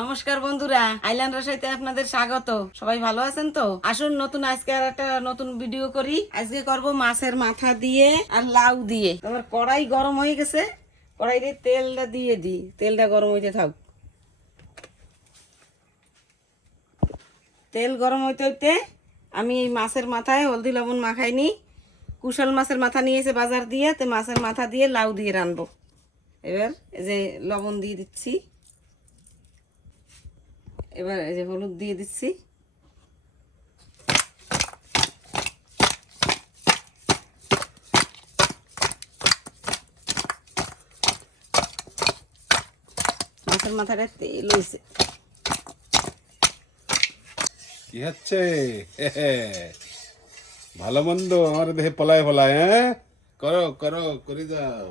নমস্কার বন্ধুরা, আইল্যান্ড রসাইতে আপনাদের স্বাগত। সবাই ভালো আছেন তো? আসুন আজকে আর একটা নতুন ভিডিও করি। আজকে করব মাছের মাথা দিয়ে আর লাউ দিয়ে। তোমার কড়াই গরম হয়ে গেছে, কড়াইতে তেলটা দিয়ে দিই। তেলটা গরম হইতে থাক। তেল গরম হইতে হইতে আমি এই মাছের মাথায় হলদি লবণ মাখাইনি, কুশাল মাছের মাথা নিয়েছে বাজার দিয়ে, তো মাছের মাথা দিয়ে লাউ দিয়ে রানবো। এবার এই যে লবণ দিয়ে দিচ্ছি, এবার এই যে হলুদ দিয়ে দিচ্ছি, মাছের মাথাটা তেল হয়েছে। কি হচ্ছে? ভালো মন্দ আমার দেহে পলায় পলায়, হ্যাঁ করো করো করে যাও।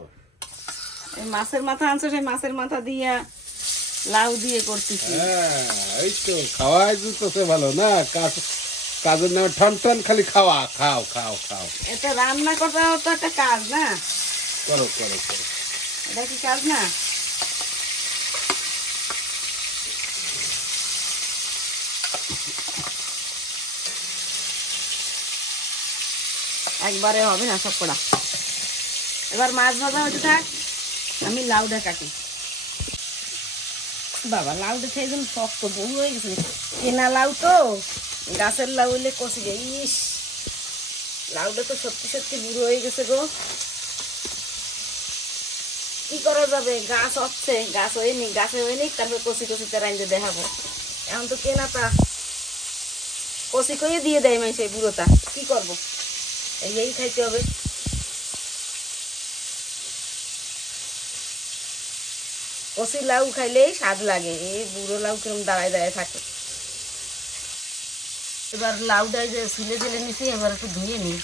এই মাছের মাথা আনছো, সেই মাছের মাথা দিয়া লাউ দিয়ে করতেছি। হ্যাঁ এই তো খাওয়াই তো ভালো না, কাজের নামে ঠন ঠন খালি খাওয়া, খাও খাও খাও। এটা রান্না করাও তো একটা কাজ না? করো করো করো। এটা কি কাজ না? একবারে হবে না সব করা। এবার মাছ ভাজা হতে থাক, আমি লাউটা কাটি। বাবা, লাউটা খেয়ে যেন শক্ত বহু হয়ে গেছে। কেনা লাউ তো, গাছের লাউ হইলে কষি যায়। ইস, লাউটা তো সত্যি সত্যি বুড়ো হয়ে গেছে গো। কি করা যাবে, গাছ হচ্ছে, গাছ হয়নি, গাছে হয়নি, তারপর কষি কষিতে রাইন্দে দেখাবো। এখন তো কেনাটা কষি করে দিয়ে দেয় মাই, সেই বুড়োটা কি করবো, এই খাইতে হবে। কষি লাউ খাইলেই স্বাদ লাগে, এই বুড়ো লাউ কিরম দাঁড়ায় দাঁড়ায় থাকে। এবার লাউটাই যে ছিলে ছিলে নিছি, এবার একটু ধুয়ে নিই।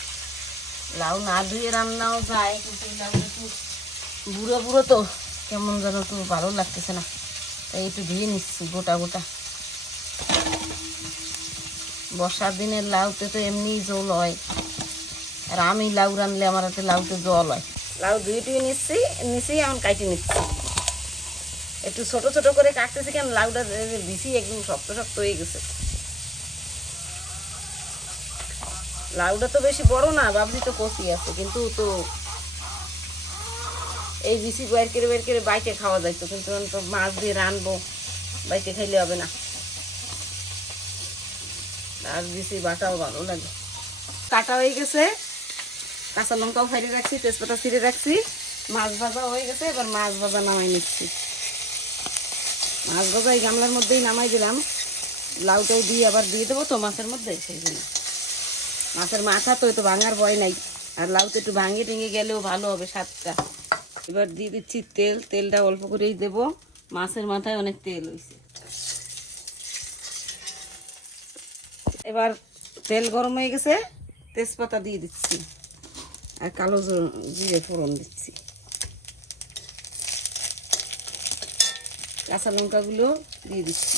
লাউ না ধুয়ে রান্নাও যায়, কিন্তু লাউ একটু বুড়ো বুড়ো তো কেমন যেন একটু ভালো লাগতেছে না, তাই একটু ধুয়ে নিচ্ছি গোটা গোটা। বর্ষার দিনের লাউতে তো এমনি জল হয়, আর আমি লাউ রানলে আমার হাতে লাউতে জল হয়। লাউ ধুয়ে টুয়ে নিচ্ছি, এখন কাটি নিচ্ছি। একটু ছোট ছোট করে কাটতেছি, কেন লাউটা বেশি একদম শক্ত শক্ত হয়ে গেছে। লাউটা তো বেশি বড় না, ভাবছি তো কচি আছে, কিন্তু তো এই বিসি বের করে বাইটে খাওয়া যাইতো, কিন্তু আমি তো মাছ দিয়ে রানবো, বাইটে খাইলে হবে না। আর বিসি বাটাও ভালো লাগে। কাটা হয়ে গেছে, কাঁচা লঙ্কাও ফাইড়ে রাখছি, তেজপাতা ছিঁড়ে রাখছি, মাছ ভাজা হয়ে গেছে। এবার মাছ ভাজা নামাই নিচ্ছি। মাছ ভাজা এই গামলার মধ্যেই নামাই দিলাম। লাউটাও দিয়ে আবার দিয়ে দেবো তো মাছের মধ্যে, সেই জন্য। মাছের মাথা তো একটু ভাঙার ভয় নাই, আর লাউতে একটু ভাঙে টেঙে গেলেও ভালো হবে স্বাদটা। এবার দিয়ে দিচ্ছি তেল, তেলটা অল্প করেই দেব, মাছের মাথায় অনেক তেল হয়েছে। এবার তেল গরম হয়ে গেছে, তেজপাতা দিয়ে দিচ্ছি, আর কালো জিরে ফোড়ন দিচ্ছি। কাঁচা লঙ্কাগুলো দিয়ে দিচ্ছি।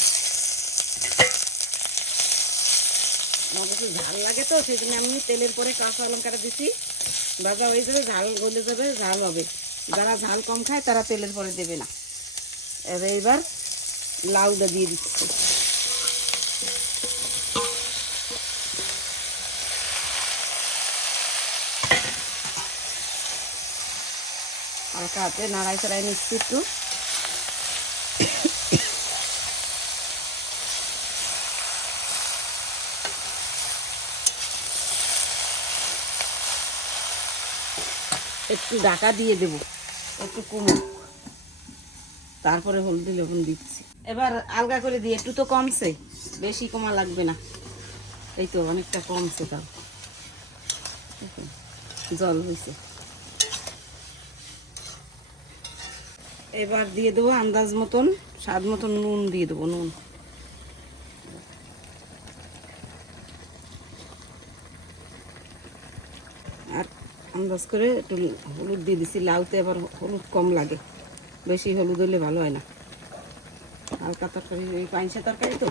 আমার কাছে ঝাল লাগে তো, সেই জন্য আমি তেলের পরে কাঁচা লঙ্কাটা দিচ্ছি। ভাজা হয়ে যাবে, ঝাল গলে যাবে, ঝাল হবে। যারা ঝাল কম খায় তারা তেলের পরে দেবে না। এবার লাউটা দিয়ে দিচ্ছি। হালকা হাতে নাড়াই চাড়াই নিচ্ছি একটু। একটু ঢাকা দিয়ে দেবো, একটু কমুক, তারপরে হলদি লবণ দিচ্ছি। এবার আলগা করে দিয়ে, একটু তো কমছে, বেশি কমা লাগবে না। এই তো অনেকটা কমছে, তাও জল হয়েছে। এবার দিয়ে দেবো আন্দাজ মতন, স্বাদ মতন নুন দিয়ে দেবো, নুন। আর আন্দাজ করে একটু হলুদ দিয়ে দিছি। লাউতে আবার হলুদ কম লাগে, বেশি হলুদ হলে ভালো হয় না। হালকা তরকারি, ওই পাইনসা তরকারি তো।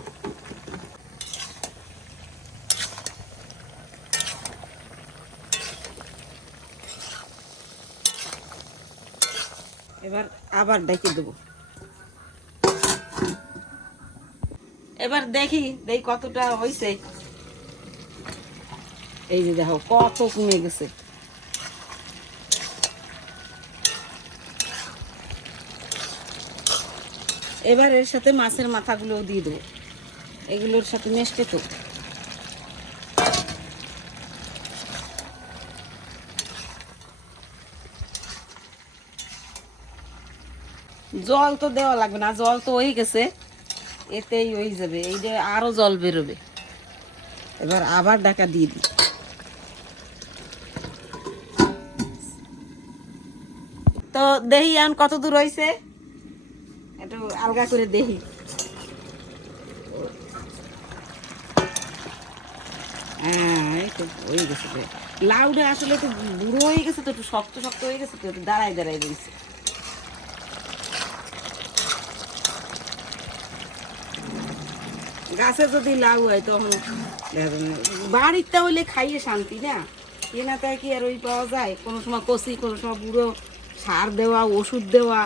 এবার আবার ডেকে দেবো। এবার দেখি কতটা হয়েছে। এই যে দেখো কত কমে গেছে। এবার এর সাথে মাছের মাথাগুলোও দিয়ে দেবো, এগুলোর সাথে মেশকে তো। জল তো দেওয়া লাগবে না, জল তো হয়ে গেছে, এতেই হয়ে যাবে। এই যে আরো জল বেরোবে। এবার আবার ঢাকা দিয়ে দিই। তো দেখি এখন কত দূর হয়েছে, একটু আলগা করে দেখি। হ্যাঁ এই তো হয়ে গেছে। লাউটা আসলে একটু বুড়ো হয়ে গেছে, তো একটু শক্ত শক্ত হয়ে গেছে, তো একটু দাঁড়াই দাঁড়াই রয়েছে। গাছে যদি লাউ হয় তখন বাড়িতে হইলে খাইয়ে শান্তি না, কেনাতে কি আর ওই পাওয়া যায়? কোনো সময় কষি, কোনো সময় বুড়ো, সার দেওয়া, ওষুধ দেওয়া।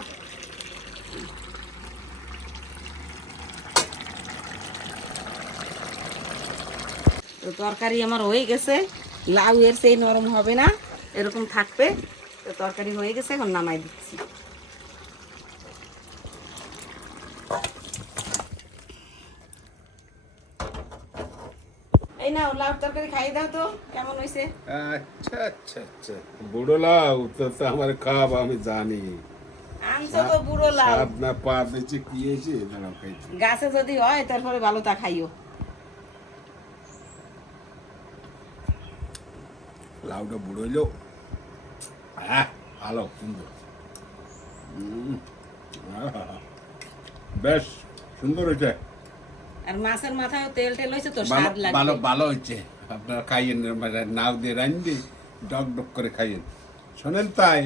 তো তরকারি আমার হয়ে গেছে, লাউ এর সেই নরম হবে না, এরকম থাকবে। তো তরকারি হয়ে গেছে, এখন নামাই দিচ্ছি। এই নাও লাউ তরকারি খাইয়ে দাও তো, কেমন হয়েছে? আচ্ছা আচ্ছা আচ্ছা, বুড়ো লাউ তো তো আমার খাব, আমি জানি। আনছো তো বুড়ো লাউ, স্বাদ না পা দিচ্ছে কি হয়েছে দাঁড়াও খাইছি। গাছে যদি হয় তারপরে ভালো তা খাইও। লাউটা বুড়ো হইলো, হ্যাঁ ভালো সুন্দর। আহা, বেশ সুন্দর হয়েছে। আর মাছের মাথায় তেল টেল হয়েছে তো, ভালো স্বাদ লাগবে। ভালো ভালো হয়েছে। আপনারা খাইয়েন, মানে নাও দিয়ে রান্ধি ডক ডক করে খাইয়েন। শোনেন তাই,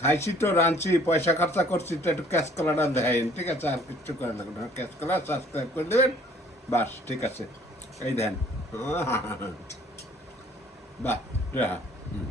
খাইছি তো রাঁধছি, পয়সা খরচা করছি, তো একটু ক্যাশ কলাটা দেখাইন, ঠিক আছে? আর কিচ্ছু করে লাগবে না, ক্যাশ কলা সাবস্ক্রাইব করে দেবেন, বাস ঠিক আছে। এই দেন, বাহ, হুম।